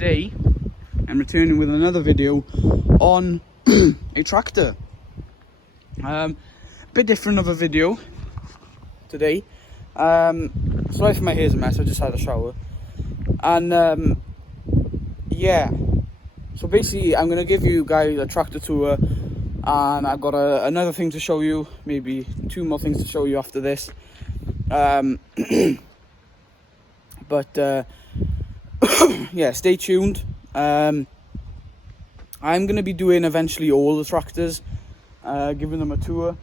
today I'm returning with another video on a tractor. Bit different of a video today. Sorry for my hair's a mess, I just had a shower. And yeah, so basically I'm gonna give you guys a tractor tour, and I've got another thing to show you, maybe two more things to show you after this. But yeah, stay tuned. I'm going to be doing eventually all the tractors, giving them a tour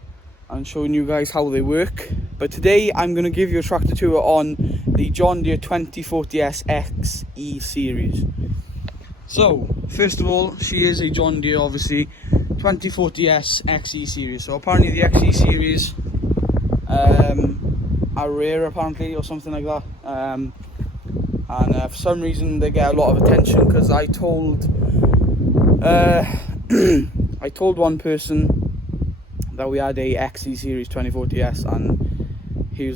and showing you guys how they work. But today I'm going to give you a tractor tour on the John Deere 2040s XE series. So first of all, she is a John Deere, obviously, 2040s XE series. So apparently the XE series are rare, apparently, or something like that. And for some reason they get a lot of attention, because I told I told one person that we had a XE series 2040s, and he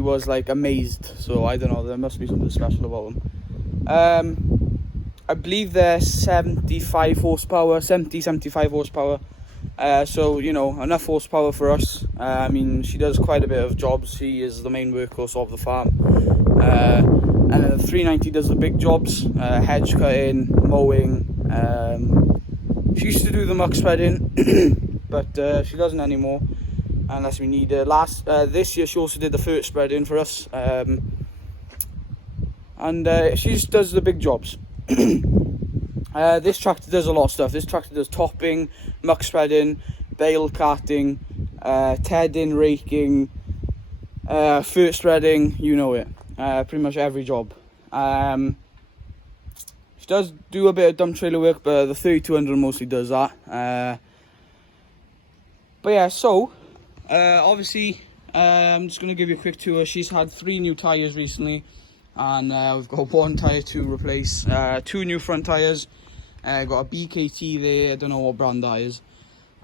was like amazed. So I don't know, there must be something special about them. I believe they're 75 horsepower, 75 horsepower. So, you know, enough horsepower for us. I mean, she does quite a bit of jobs. She is the main workhorse of the farm. And the 390 does the big jobs, hedge cutting, mowing. She used to do the muck spreading, but she doesn't anymore, unless we need her. This year she also did the fert spreading for us. And she just does the big jobs. This tractor does a lot of stuff. This tractor does topping, muck spreading, bale carting, tedding, raking, fert spreading, you know it. Pretty much every job. She does do a bit of dump trailer work, but the 3200 mostly does that. But yeah, so obviously I'm just going to give you a quick tour. She's had 3 new tyres recently, and we've got 1 tyre to replace, 2 new front tyres. Got a BKT there, I don't know what brand that is.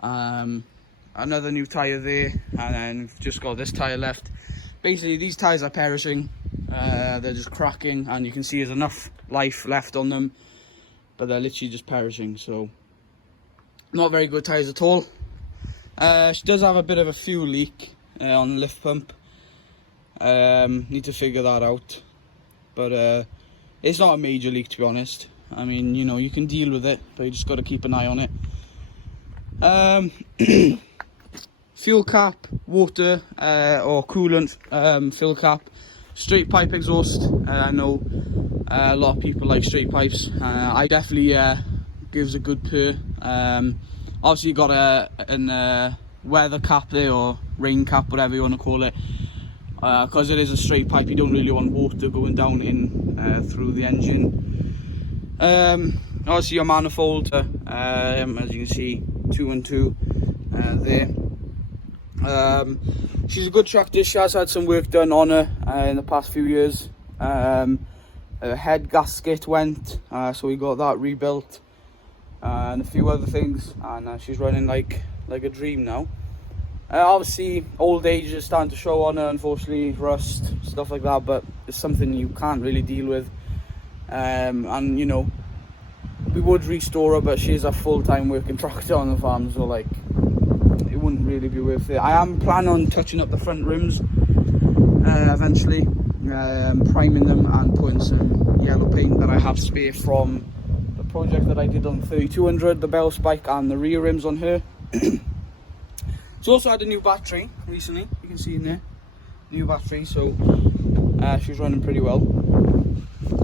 Another new tyre there, and then we've just got this tyre left. Basically these tyres are perishing, they're just cracking, and you can see there's enough life left on them, but they're literally just perishing. So not very good tyres at all. She does have a bit of a fuel leak on the lift pump. Need to figure that out, but it's not a major leak, to be honest. I mean, you know, you can deal with it, but you just got to keep an eye on it. Fuel cap, water or coolant, fill cap, straight pipe exhaust. I know a lot of people like straight pipes. I definitely gives a good purr. Obviously you got a weather cap there, or rain cap, whatever you want to call it. Because it is a straight pipe, you don't really want water going down in through the engine. Obviously your manifold, as you can see, 2 and 2 there. She's a good tractor. She has had some work done on her in the past few years. Her head gasket went, so we got that rebuilt, and a few other things, and she's running like a dream now. Obviously old age is starting to show on her, unfortunately, rust, stuff like that, but it's something you can't really deal with. And you know, we would restore her, but she's a full-time working tractor on the farm, so like it wouldn't really be worth it. I am planning on touching up the front rims eventually, priming them and putting some yellow paint that I have spare from the project that I did on 3200, the bell spike and the rear rims on her. She's also had a new battery recently, you can see in there, new battery, so she's running pretty well.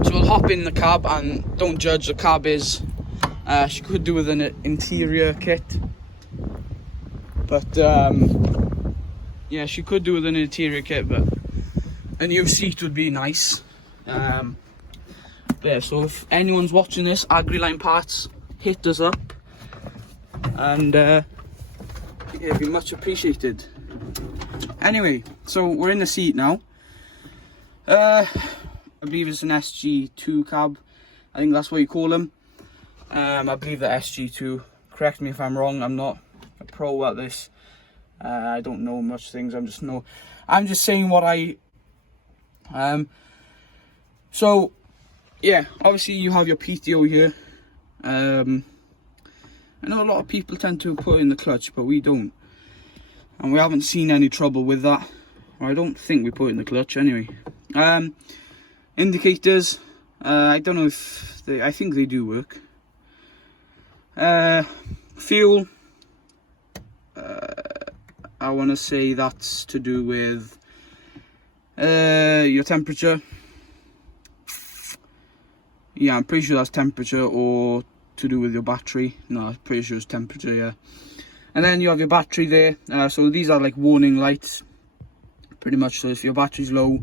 So we'll hop in the cab, and don't judge, the cab is, she could do with an interior kit, but yeah, she could do with an interior kit, but a new seat would be nice. Yeah, so if anyone's watching this, Agriline Parts, hit us up, and yeah, it'd be much appreciated. Anyway, so we're in the seat now. I believe it's an SG2 cab. I think that's what you call them. I believe the SG2. Correct me if I'm wrong. I'm not a pro at this. I don't know much things. I'm just saying what I So yeah, obviously you have your PTO here. I know a lot of people tend to put in the clutch, but we don't, and we haven't seen any trouble with that, or I don't think we put in the clutch anyway. Indicators, I don't know if they, I think they do work. Fuel, I want to say that's to do with your temperature. Yeah, I'm pretty sure that's temperature, or to do with your battery. No, I'm pretty sure it's temperature, yeah. And then you have your battery there. So these are like warning lights, pretty much. So if your battery's low,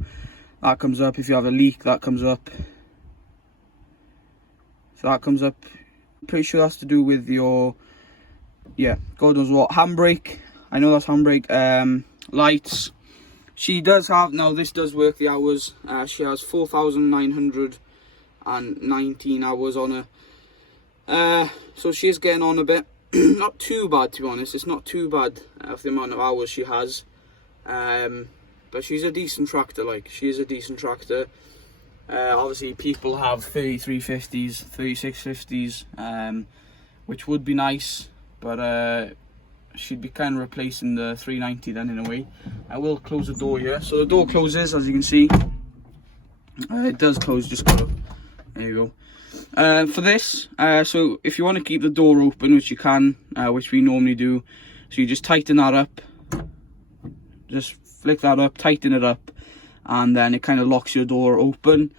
that comes up. If you have a leak, that comes up. So that comes up. I'm pretty sure that's to do with your, yeah, God knows what. Handbrake, I know that's handbrake. Lights, she does have, now this does work the hours. She has 4,919 hours on her. So she is getting on a bit. Not too bad, to be honest. It's not too bad of the amount of hours she has. But she's a decent tractor, like, she is a decent tractor. Obviously people have 3350s, 3650s, which would be nice, but she'd be kind of replacing the 390 then, in a way. I will close the door here. So the door closes, as you can see. It does close, just go. There you go. For this, so if you want to keep the door open, which you can, which we normally do, so you just tighten that up. Just flick that up, tighten it up, and then it kind of locks your door open.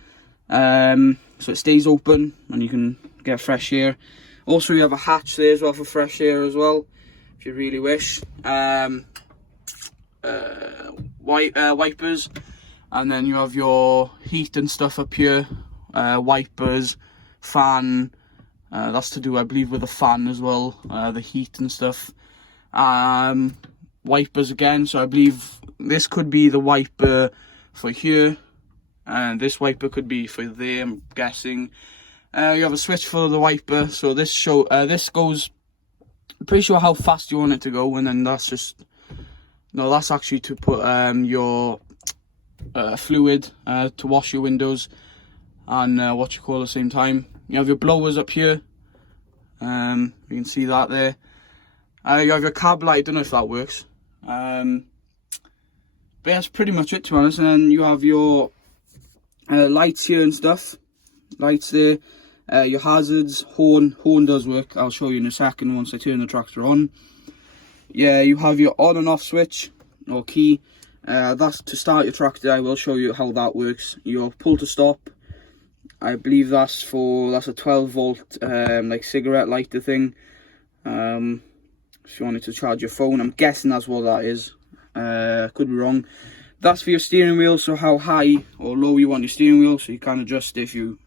So it stays open and you can get fresh air. Also, you have a hatch there as well for fresh air as well, if you really wish. Wipers, and then you have your heat and stuff up here. Wipers, fan, that's to do, I believe, with the fan as well, the heat and stuff. Wipers again, so I believe this could be the wiper for here, and this wiper could be for there, I'm guessing. You have a switch for the wiper, so this goes, I'm pretty sure how fast you want it to go, and then that's just, no, that's actually to put your fluid to wash your windows and at the same time. You have your blowers up here, you can see that there. You have your cab light, I don't know if that works, but yeah, that's pretty much it, to be honest. And then you have your lights here and stuff, lights there. Your hazards, horn does work, I'll show you in a second once I turn the tractor on. Yeah, you have your on and off switch or key, that's to start your tractor. I will show you how that works. Your pull to stop, I believe that's a 12 volt like cigarette lighter thing. If you wanted to charge your phone, I'm guessing that's what that is. Could be wrong. That's for your steering wheel, so how high or low you want your steering wheel, so you can adjust if you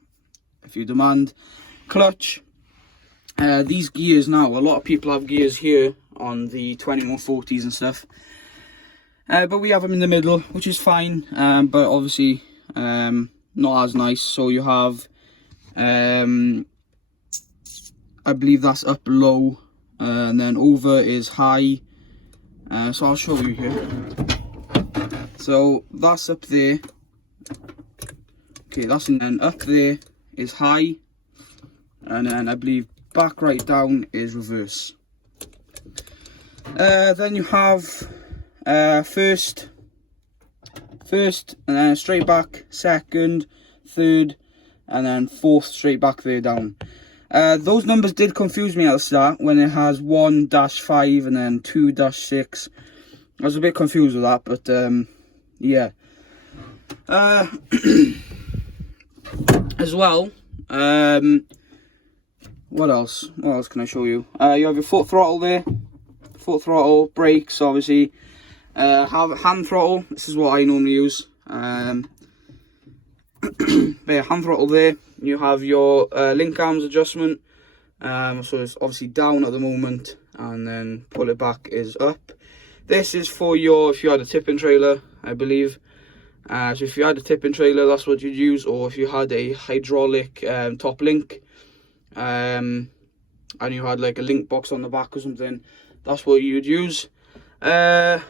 demand. Clutch, these gears now, a lot of people have gears here on the 2140s and stuff, but we have them in the middle, which is fine, but obviously not as nice. So you have, I believe that's up low, and then over is high. So I'll show you here. So that's up there. Okay, that's, and then up there is high, and then I believe back right down is reverse. Then you have first, and then straight back, second, third, and then fourth straight back there down. Those numbers did confuse me at the start when it has 1-5 and then 2-6. I was a bit confused with that, but yeah. As well, what else can I show you? You have your foot throttle there, brakes obviously, have hand throttle. This is what I normally use. But yeah, hand throttle there. You have your link arms adjustment, so it's obviously down at the moment, and then pull it back is up. This is for if you had a tipping trailer, I believe. So if you had a tipping trailer, that's what you'd use, or if you had a hydraulic top link, and you had like a link box on the back or something, that's what you'd use. And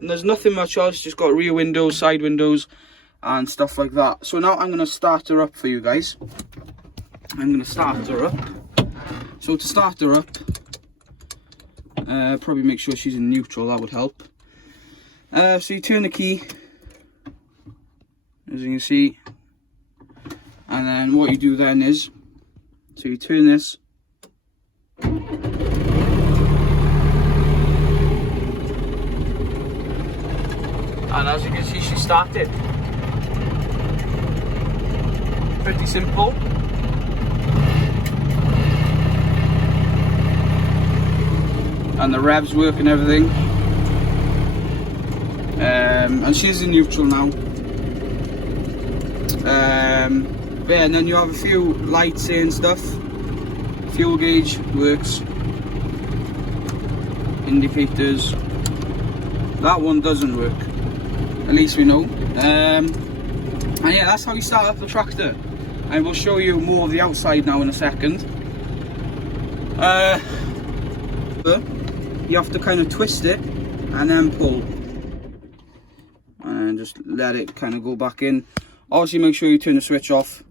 there's nothing much else, just got rear windows, side windows, and stuff like that. So now I'm going to start her up for you guys. I'm going to start her up. So to start her up, probably make sure she's in neutral, that would help. So you turn the key, as you can see, and then what you do then is, so you turn this, and as you can see, she started. Pretty simple. And the revs work and everything. And she's in neutral now. Yeah, and then you have a few lights here and stuff. Fuel gauge works. Indicators. That one doesn't work. At least we know. And yeah, that's how you start up the tractor. I will show you more of the outside now in a second. You have to kind of twist it and then pull. And just let it kind of go back in. Obviously make sure you turn the switch off.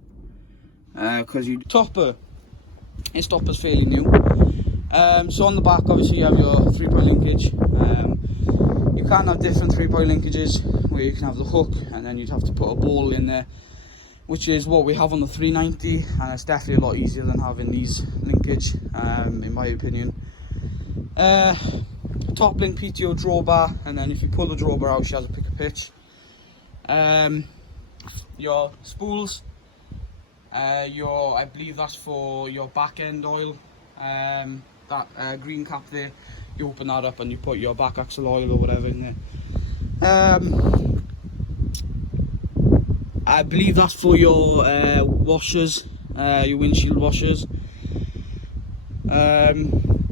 Because you topper. This topper's fairly new. So on the back obviously you have your 3-point linkage. You can have different 3-point linkages where you can have the hook and then you'd have to put a ball in there, which is what we have on the 390, and it's definitely a lot easier than having these linkage, in my opinion. Top link PTO drawbar, and then if you pull the drawbar out she has a pick a pitch. Your spools, I believe that's for your back end oil, that green cap there, you open that up and you put your back axle oil or whatever in there. I believe that's for your washers, your windshield washers.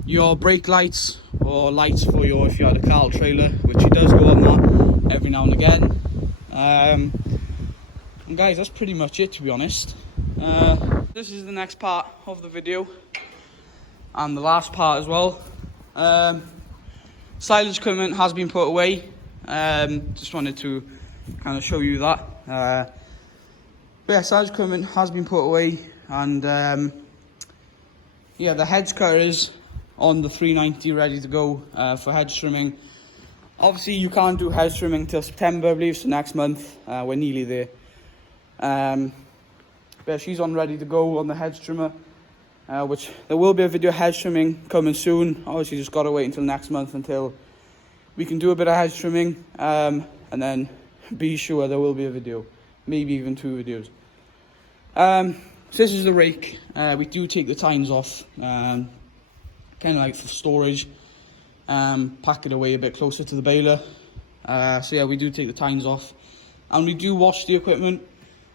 Your brake lights, or lights for your, if you had a cattle trailer, which it does go on that every now and again. And guys, that's pretty much it, to be honest. This is the next part of the video, and the last part as well. Silage equipment has been put away. Just wanted to kind of show you that. But yeah, silage equipment has been put away, and yeah, the hedge cutter is on the 390 ready to go for hedge trimming. Obviously you can't do hedge trimming till September, I believe, so next month. We're nearly there. But yeah, she's on ready to go on the hedge trimmer, which there will be a video of hedge trimming coming soon. Obviously just got to wait until next month until we can do a bit of hedge trimming, and then be sure there will be a video, maybe even 2 videos. So this is the rake. We do take the tines off, kind of like for storage, pack it away a bit closer to the baler. So yeah, we do take the tines off, and we do wash the equipment.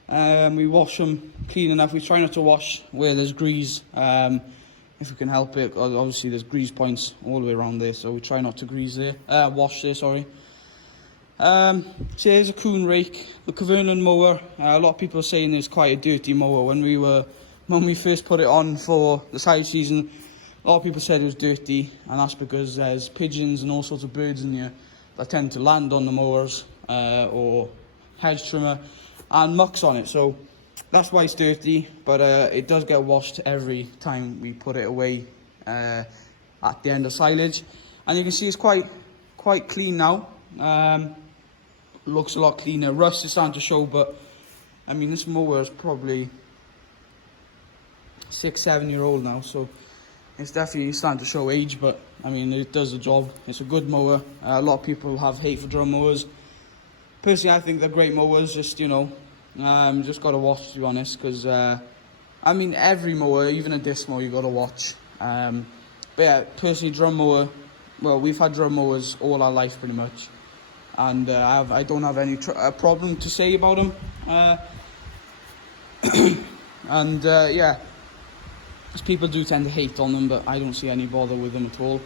We wash them clean enough. We try not to wash where there's grease, if we can help it. Obviously there's grease points all the way around there, so we try not to wash there, sorry. So here's a Kuhn rake, the Cavernland mower. A lot of people are saying it's quite a dirty mower. When we first put it on for the silage season, a lot of people said it was dirty, and that's because there's pigeons and all sorts of birds in here that tend to land on the mowers or hedge trimmer, and mucks on it. So that's why it's dirty, but it does get washed every time we put it away at the end of silage. And you can see it's quite clean now. Looks a lot cleaner. Rust is starting to show, but I mean, this mower is probably 6-7 year old now, so it's definitely starting to show age, but I mean, it does the job. It's a good mower. A lot of people have hate for drum mowers. Personally, I think they're great mowers. Just, you know, just got to watch, to be honest, because I mean, every mower, even a disc mower, you got to watch. But yeah, personally, drum mower, well, we've had drum mowers all our life pretty much, and I don't have any problem to say about them. And yeah, because people do tend to hate on them, but I don't see any bother with them at all.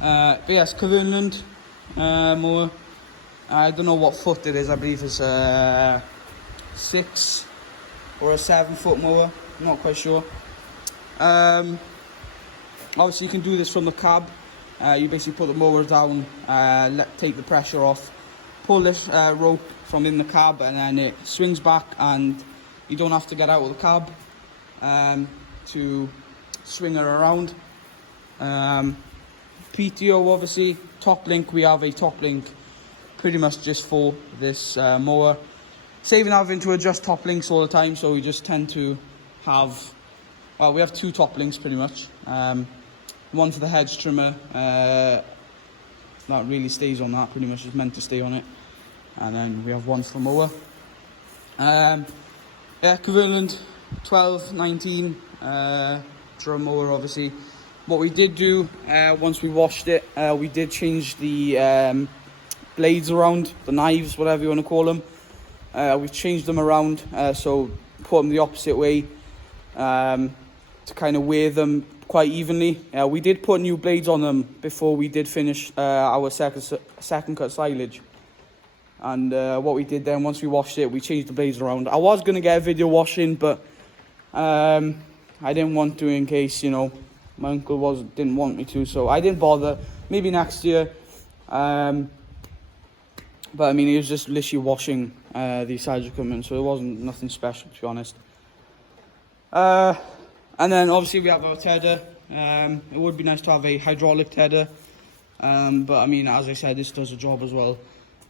But yes, Cavernland mower. I don't know what foot it is. I believe it's a 6 or a 7 foot mower. I'm not quite sure. Obviously, you can do this from the cab. You basically put the mower down, take the pressure off, pull this rope from in the cab, and then it swings back, and you don't have to get out of the cab to swing it around. PTO, obviously, top link. We have a top link pretty much just for this mower. Saving having to adjust top links all the time, so we just tend to have, well, we have two top links pretty much. One for the hedge trimmer, that really stays on that, pretty much is meant to stay on it. And then we have one for the mower. Yeah, Cumberland 1219 drum mower, obviously. What we did do, once we washed it, we did change the blades around, the knives, whatever you want to call them. We've changed them around, so put them the opposite way to kind of weigh them quite evenly. We did put new blades on them before we did finish our second cut silage. And what we did then, once we washed it, we changed the blades around. I was going to get a video washing, but I didn't want to, in case, you know, my uncle didn't want me to, so I didn't bother. Maybe next year. But I mean, he was just literally washing the silage equipment, so it wasn't nothing special, to be honest. And then obviously we have our tedder. It would be nice to have a hydraulic tedder, but I mean, as I said, this does the job as well,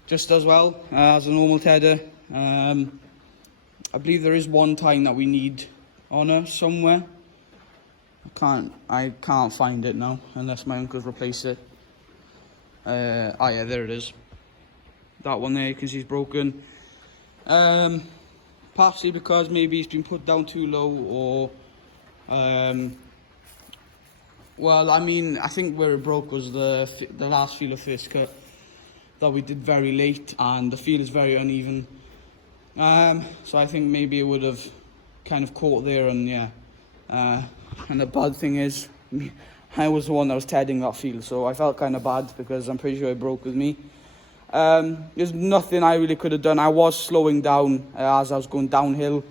just as well as a normal tedder. I believe there is one tine that we need on her somewhere. I can't find it now, unless my uncle's replaced it. Oh yeah, there it is. That one there, you can see it's broken. Partially because maybe it's been put down too low, or well, I mean, I think where it broke was the last feel of first cut that we did very late, and the feel is very uneven. So I think maybe it would have kind of caught there, and yeah. And the bad thing is, I was the one that was tedding that field, so I felt kind of bad because I'm pretty sure it broke with me. There's nothing I really could have done. I was slowing down as I was going downhill,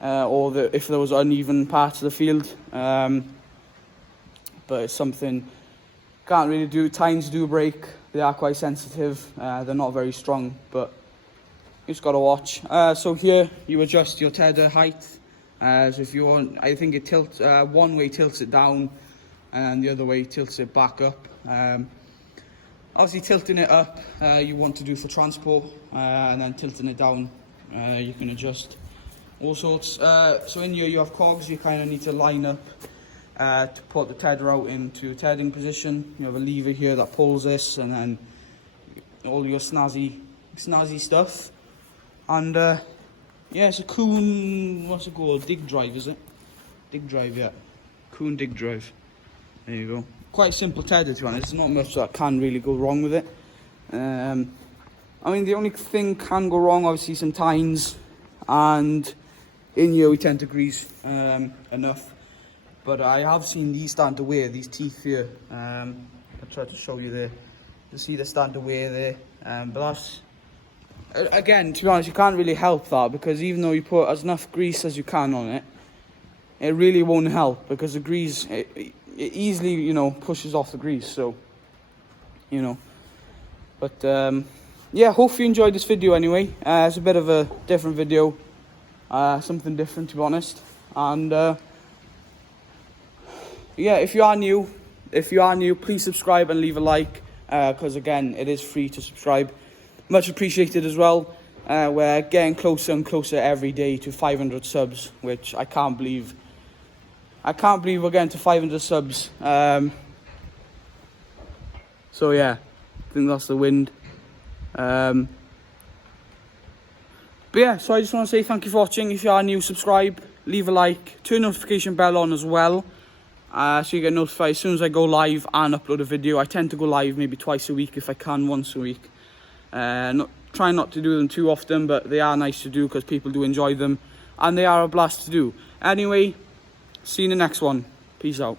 or if there was uneven parts of the field. But it's something can't really do. Tines do break. They are quite sensitive. They're not very strong, but you just got to watch. So here you adjust your tedder height. So if you want, I think it tilts, one way tilts it down and the other way tilts it back up. Obviously tilting it up, you want to do for transport, and then tilting it down, you can adjust all sorts. So in here you have cogs, you kind of need to line up to put the tedder out into tedding position. You have a lever here that pulls this, and then all your snazzy stuff. And yeah, it's a Kuhn, what's it called? Dig drive, is it? Dig drive, yeah. Kuhn dig drive. There you go. Quite simple tedder, to be honest. There's not much that can really go wrong with it. I mean, the only thing can go wrong, obviously, some tines. And in here we tend to grease enough. But I have seen these starting to wear, these teeth here. I'll try to show you there. You see they're starting to wear there. But that's, again, to be honest, you can't really help that, because even though you put as enough grease as you can on it, it really won't help, because the grease, it easily, you know, pushes off the grease. So, you know. But yeah, hope you enjoyed this video anyway. It's a bit of a different video, something different, to be honest. And yeah, if you are new, please subscribe and leave a like, because again, it is free to subscribe. Much appreciated as well. We're getting closer and closer every day to 500 subs, which I can't believe. I can't believe we're getting to 500 subs. So yeah, I think that's the wind. But yeah, so I just want to say thank you for watching. If you are new, subscribe, leave a like, turn notification bell on as well, so you get notified as soon as I go live and upload a video. I tend to go live maybe twice a week, if I can, once a week. Try not to do them too often, but they are nice to do because people do enjoy them, and they are a blast to do. Anyway, see you in the next one. Peace out.